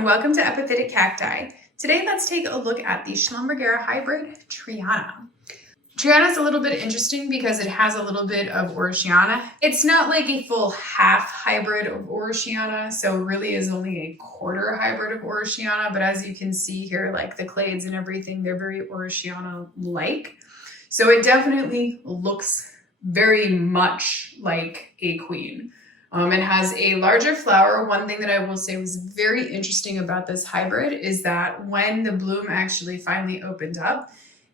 and welcome to Epiphytic Cacti. Today let's take a look at the Schlumbergera hybrid Triana. Triana is a little bit interesting because it has a little bit of Orssichiana. It's not like a full half hybrid of Orssichiana, so it really is only a quarter hybrid of Orssichiana, but as you can see here, like the clades and everything, they're very Orssichiana-like. So it definitely looks very much like a queen. It has a larger flower. One thing that I will say was very interesting about this hybrid is that when the bloom actually finally opened up,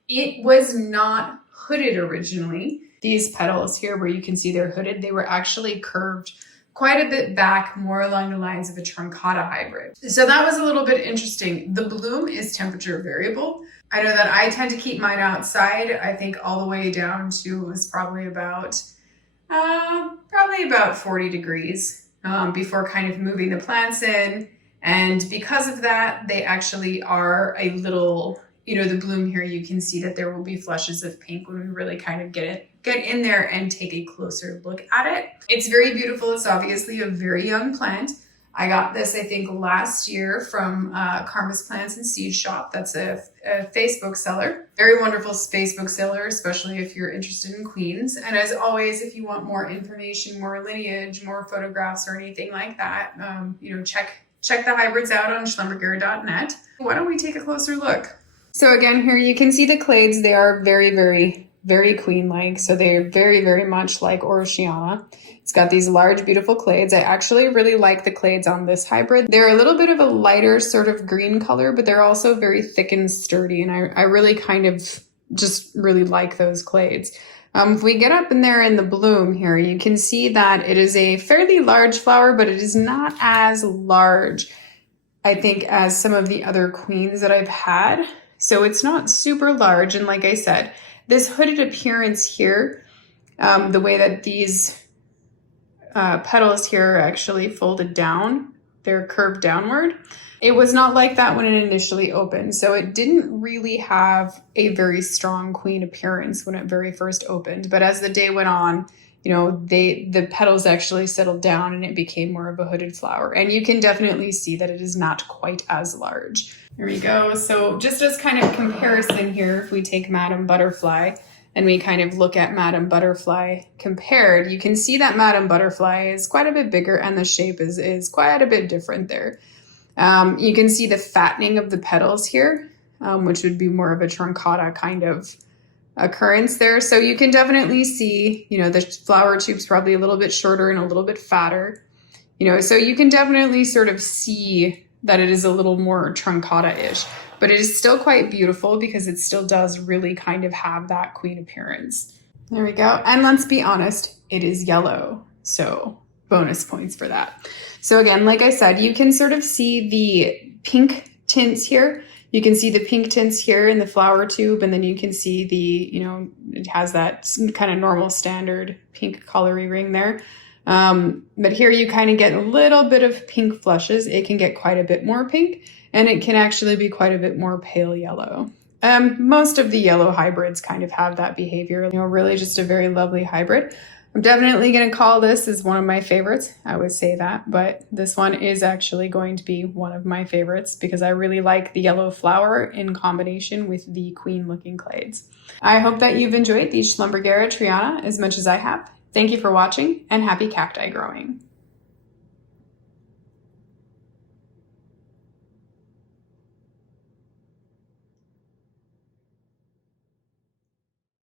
it was not hooded originally. These petals here where you can see they're hooded, they were actually curved quite a bit back, more along the lines of a truncata hybrid. So that was a little bit interesting. The bloom is temperature variable. I know that I tend to keep mine outside. I think all the way down to is probably about 40 degrees before kind of moving the plants in. And because of that, they actually are a little, the bloom here, you can see that there will be flushes of pink when we really kind of get in there and take a closer look at it. It's very beautiful. It's obviously a very young plant. I got this, I think, last year from Karma's Plants and Seed Shop. That's a Facebook seller. Very wonderful Facebook seller, especially if you're interested in queens. And as always, if you want more information, more lineage, more photographs or anything like that, check the hybrids out on Schlumbergera.net. Why don't we take a closer look? So again, here you can see the clades. They are very, very, very queen-like. So they're very, very much like Orssichiana. It's got these large, beautiful clades. I actually really like the clades on this hybrid. They're a little bit of a lighter sort of green color, but they're also very thick and sturdy. And I really kind of just really like those clades. If we get up in there in the bloom here, you can see that it is a fairly large flower, but it is not as large, I think, as some of the other queens that I've had. So it's not super large. And like I said, this hooded appearance here, the way that these petals here are actually folded down, they're curved downward. It was not like that when it initially opened. So it didn't really have a very strong queen appearance when it very first opened. But as the day went on, the petals actually settled down and it became more of a hooded flower. And you can definitely see that it is not quite as large. There we go. So just as kind of comparison here, if we take Madam Butterfly and we kind of look at Madam Butterfly compared, you can see that Madam Butterfly is quite a bit bigger and the shape is quite a bit different there. You can see the fattening of the petals here, which would be more of a truncata kind of occurrence there. So you can definitely see, the flower tube's probably a little bit shorter and a little bit fatter, so you can definitely sort of see that it is a little more truncata-ish, but it is still quite beautiful because it still does really kind of have that queen appearance. There we go. And let's be honest, it is yellow. So bonus points for that. So again, like I said, you can sort of see the pink tints here. You can see the pink tints here in the flower tube, and then you can see it has that kind of normal standard pink colory ring there. But here you kind of get a little bit of pink flushes. It can get quite a bit more pink, and it can actually be quite a bit more pale yellow. Most of the yellow hybrids kind of have that behavior, really just a very lovely hybrid. I'm definitely going to call this as one of my favorites. I would say that, but this one is actually going to be one of my favorites because I really like the yellow flower in combination with the queen looking clades. I hope that you've enjoyed the Schlumbergera Triana as much as I have. Thank you for watching and happy cacti growing.